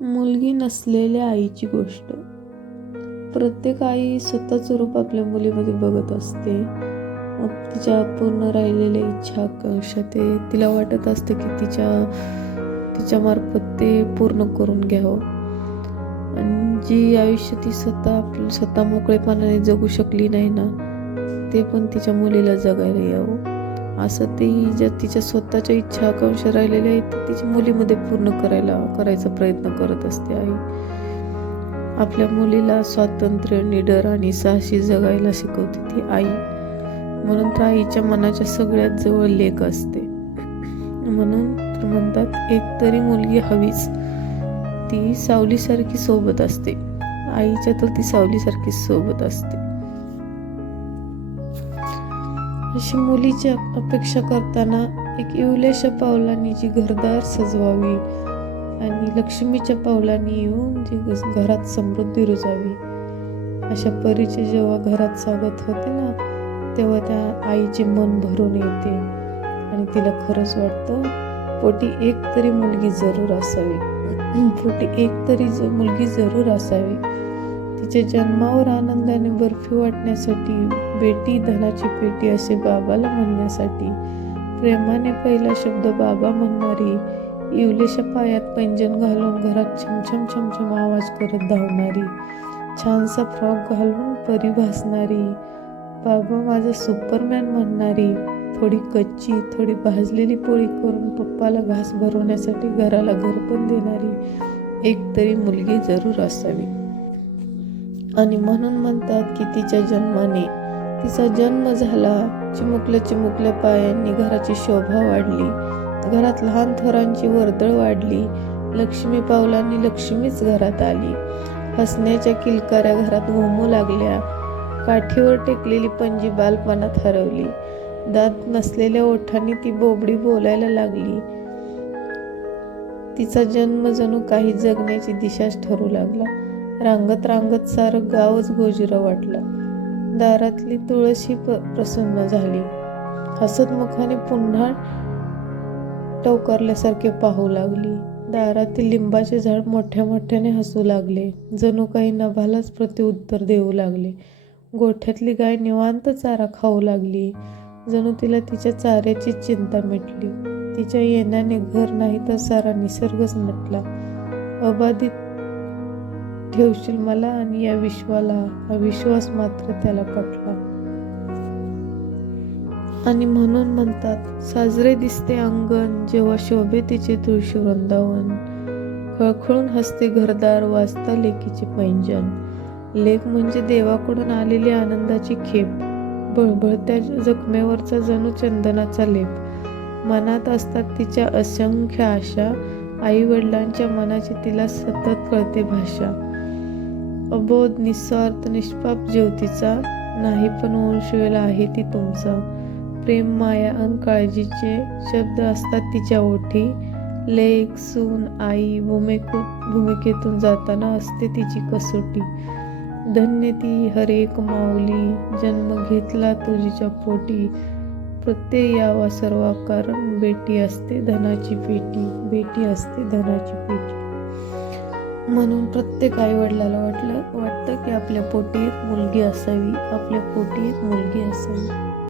मुलगी नसलेल्या आईची गोष्ट. प्रत्येक आई स्वतःचं रूप आपल्या मुलीमध्ये बघत असते. मग तिच्या पूर्ण राहिलेल्या इच्छा आकांक्षा ते तिला वाटत असतं की तिच्या तिच्यामार्फत ते पूर्ण करून घ्यावं. आणि जी आयुष्य ती स्वतः आपलं स्वतः मोकळेपणाने जगू शकली नाही ना ते पण तिच्या मुलीला जगायला यावं. असं तेही ज्या तिच्या स्वतःच्या इच्छा आकांक्षा राहिलेल्या आहेत तिच्या मुलीमध्ये पूर्ण करायला करायचा प्रयत्न करत असते आई. आपल्या मुलीला स्वातंत्र्य निडर आणि साहसी जगायला शिकवते ती आई. म्हणून तर आईच्या मनाच्या सगळ्यात जवळ लेख असते. म्हणून तर म्हणतात एक तरी मुलगी हवीच. ती सावलीसारखी सोबत असते. आईच्या तर ती सावलीसारखी सोबत असते. अशी मुलीची अपेक्षा करताना एक इवल्याच्या पावलांनी जी घरदार सजवावी आणि लक्ष्मीच्या पावलांनी येऊन जी घ- घरात समृद्धी रुजावी. अशा परीचे जेव्हा घरात स्वागत होते ना तेव्हा त्या आईचे मन भरून येते आणि तिला खरंच वाटतं पोटी एक तरी मुलगी जरूर असावी. पोटी एक तरी ज मुलगी जरूर असावी. तिच्या जन्मावर आनंदाने बर्फी वाटण्यासाठी बेटी धनाची पेटी असे बाबाला म्हणण्यासाठी. प्रेमाने पहिला शब्द बाबा म्हणणारी इवलेशा पायात पैंजण घालून घरात छमछम छमछम आवाज करत धावणारी. छानसा फ्रॉक घालून परी भासणारी. बाबा माझा सुपरमॅन म्हणणारी थोडी कच्ची थोडी भाजलेली पोळी करून पप्पाला घास भरवण्यासाठी घराला घर पण देणारी. एक तरी मुलगी जरूर असावी. आणि म्हणून म्हणतात की तिच्या जन्माने तिचा जन्म झाला. चिमुकल्या चिमुकल्या पायांनी घराची शोभा वाढली. घरात लहान थोरांची वर्दळ वाढली. लक्ष्मी पावलांनी लक्ष्मीच घरात आली. हसण्याच्या किलकाऱ्या घरात घुमू लागल्या. काठीवर टेकलेली पणजी बालपणात हरवली. दात नसलेल्या ओठांनी ती बोबडी बोलायला लागली. तिचा जन्म जणू काही जगण्याची दिशाच ठरू लागला. रांगत रांगत सारं गावच गोजिरं वाटला. दारातली तुळशी प्रसन्न झाली. हसत मुखाने पुन्हा टवकारल्यासारखे पाहू लागली. दारातील लिंबाचे झाड मोठ्या मोठ्याने हसू लागले. जणू काही नभालाच प्रत्युत्तर देऊ लागले. गोठ्यातली गाय निवांत चारा खाऊ लागली. जणू तिला तिच्या चाऱ्याची चिंता मिटली. तिच्या येण्याने घर नाही तर सारा निसर्गच नटला. अबाधित ठेवशील मला आणि या विश्वाला हा विश्वास मात्र त्याला पटला आणि म्हणून म्हणतात साजरे दिसते अंगण जेव्हा शोभे तिचे तुळशी वृंदावन. खळखळून हसते घरदार वाजता लेकीचे पैंजन लेख म्हणजे देवाकडून आलेली आनंदाची खेप. बळबळत्या जखमेवरचा जणू चंदनाचा लेप. मनात असतात तिच्या असंख्य आशा आई वडिलांच्या मनाची तिला सतत कळते भाषा. अबोध निस्वार्थ निष्पाप ज्योतीचा नाही पण वंशवेला आहे ती तुमचा. प्रेम माया अन काळजीचे शब्द असतात तिच्या ओठी. लेख सून आई भूमिके भूमिकेतून जाताना असते तिची कसोटी. धन्य ती हरेक माऊली जन्म घेतला तुझीच्या पोटी. प्रत्यय यावा सर्व कारण बेटी असते धनाची पेटी बेटी असते धनाची पेटी. म्हणून प्रत्येक आई वडिलाला वाटलं वाटतं की आपल्या पोटी एक मुलगी असावी. आपल्या पोटी एक मुलगी असावी.